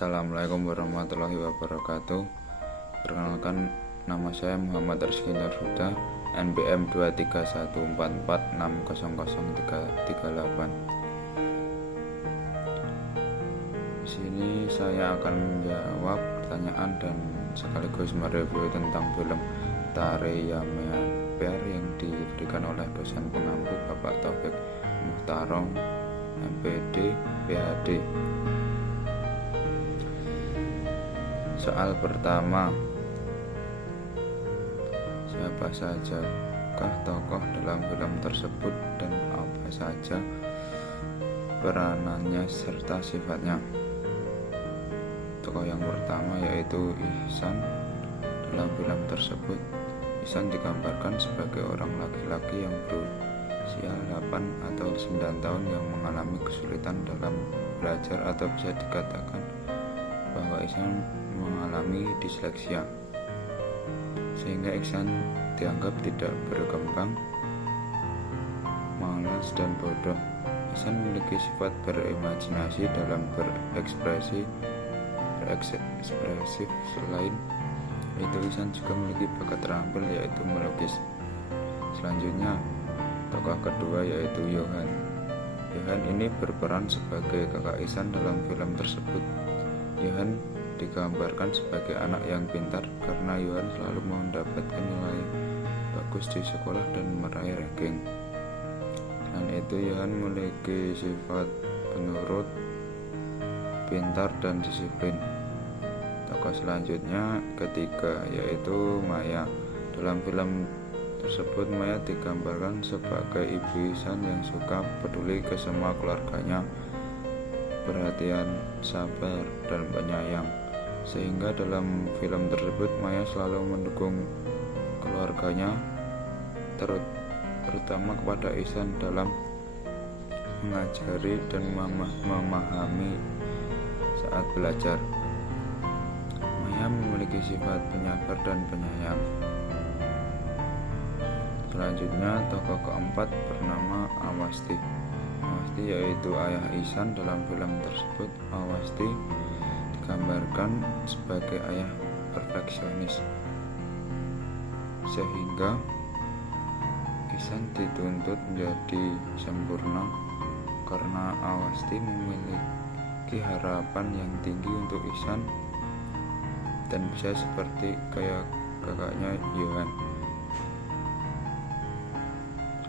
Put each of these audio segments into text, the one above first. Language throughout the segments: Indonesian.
Assalamualaikum warahmatullahi wabarakatuh. Perkenalkan, nama saya Muhammad Rizky Nurhuda, NPM 23144600338. Di sini saya akan menjawab pertanyaan dan sekaligus mereview tentang film Tare Yamean Per yang diberikan oleh dosen pengampu Bapak Taufik Muhtarong, MPD, PhD. Soal pertama, siapa sajakah tokoh dalam film tersebut dan apa saja peranannya serta sifatnya? Tokoh yang pertama yaitu Ihsan. Dalam film tersebut, Ihsan digambarkan sebagai orang laki-laki yang berusia 8 atau 9 tahun yang mengalami kesulitan dalam belajar, atau bisa dikatakan bahwa Ihsan mengalami disleksia, sehingga Ihsan dianggap tidak berkembang, malas dan bodoh. Ihsan memiliki sifat berimajinasi dalam berekspresif. Selain itu, Ihsan juga memiliki bakat terampil yaitu melukis. Selanjutnya, tokoh kedua yaitu Yohan. Yohan ini berperan sebagai kakak Ihsan dalam film tersebut. Yohan digambarkan sebagai anak yang pintar karena Yohan selalu mendapatkan nilai bagus di sekolah dan meraih ranking. Selain itu, Yohan memiliki sifat penurut, pintar, dan disiplin. Tokoh selanjutnya ketiga yaitu Maya. Dalam film tersebut, Maya digambarkan sebagai ibu Ihsan yang suka peduli ke semua keluarganya, perhatian, sabar, dan penyayang. Sehingga dalam film tersebut Maya selalu mendukung keluarganya, terutama kepada Ihsan dalam mengajari dan memahami saat belajar. Maya memiliki sifat penyabar dan penyayang. Selanjutnya, tokoh keempat bernama Awasti. Awasti yaitu ayah Ihsan. Dalam film tersebut, Awasti digambarkan sebagai ayah perfeksionis, sehingga Ihsan dituntut menjadi sempurna karena Awasti memiliki harapan yang tinggi untuk Ihsan dan bisa seperti kayak kakaknya Yohan.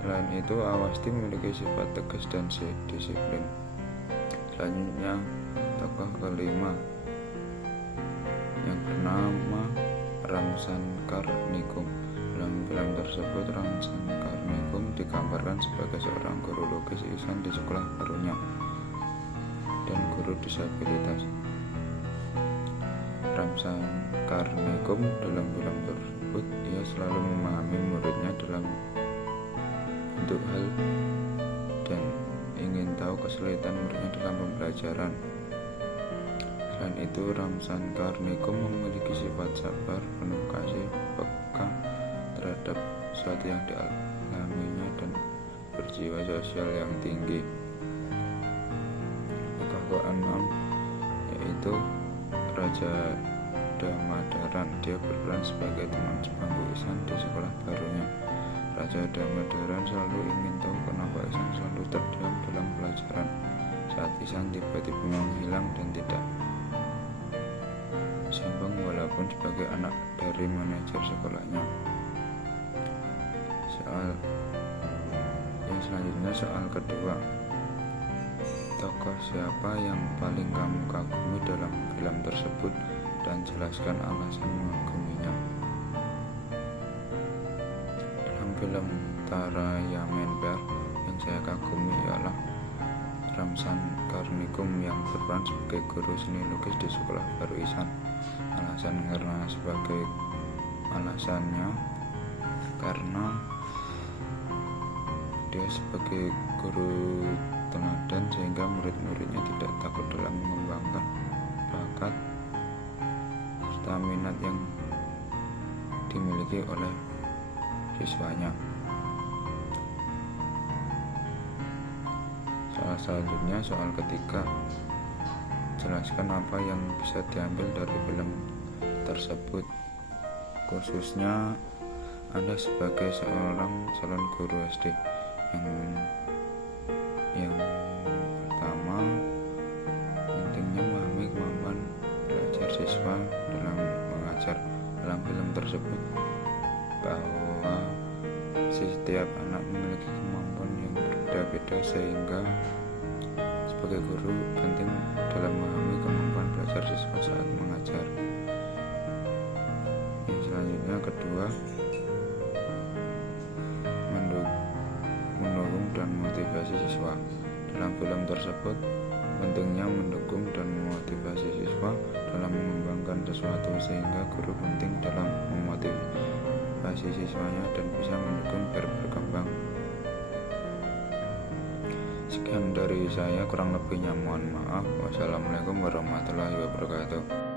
Selain itu, Awasti memiliki sifat tegas dan disiplin. Selanjutnya, tokoh kelima yang bernama Ramsan Karnikum. Dalam film tersebut, Ramsan Karnikum digambarkan sebagai seorang guru lukis Ihsan di sekolah barunya dan guru disabilitas. Ramsan Karnikum dalam film tersebut, ia selalu memahami muridnya dalam bentuk hal dan ingin tahu kesulitan muridnya dalam pembelajaran. Selain itu, Ramsan Karnikum memiliki sifat sabar, penuh kasih, peka terhadap sesuatu yang dialaminya, dan berjiwa sosial yang tinggi. Tokoh keenam yaitu Raja Damadaran. Dia berperan sebagai teman sebangku Ihsan di sekolah barunya. Raja Damadaran selalu ingin tahu kenapa Ihsan selalu terdiam dalam pelajaran saat Ihsan tiba-tiba menghilang, dan tidak sombong walaupun sebagai anak dari manajer sekolahnya. Soal yang selanjutnya, soal kedua, tokoh siapa yang paling kamu kagumi dalam film tersebut dan jelaskan alasan mengaguminya? Dalam film Tare Yamean Per, yang saya kagumi ialah Ramsan Karnikum yang berperan sebagai guru seni lukis di sekolah baru Ihsan. Alasannya karena dia sebagai guru teladan, sehingga murid-muridnya tidak takut dalam mengembangkan bakat serta minat yang dimiliki oleh siswanya. Selanjutnya, soal ketiga, menjelaskan apa yang bisa diambil dari film tersebut, khususnya Anda sebagai seorang calon guru SD. Yang pertama, pentingnya memahami kemampuan belajar siswa dalam mengajar. Dalam film tersebut bahwa setiap anak memiliki kemampuan yang berbeda-beda, sehingga sebagai guru penting dalam memahami kemampuan belajar siswa saat mengajar. Yang selanjutnya, kedua, mendukung dan motivasi siswa. Dalam film tersebut pentingnya mendukung dan memotivasi siswa dalam mengembangkan sesuatu, sehingga guru penting dalam memotivasi siswanya dan bisa mendukung berkembang. Sekian dari saya, kurang lebihnya mohon maaf. Wassalamualaikum warahmatullahi wabarakatuh.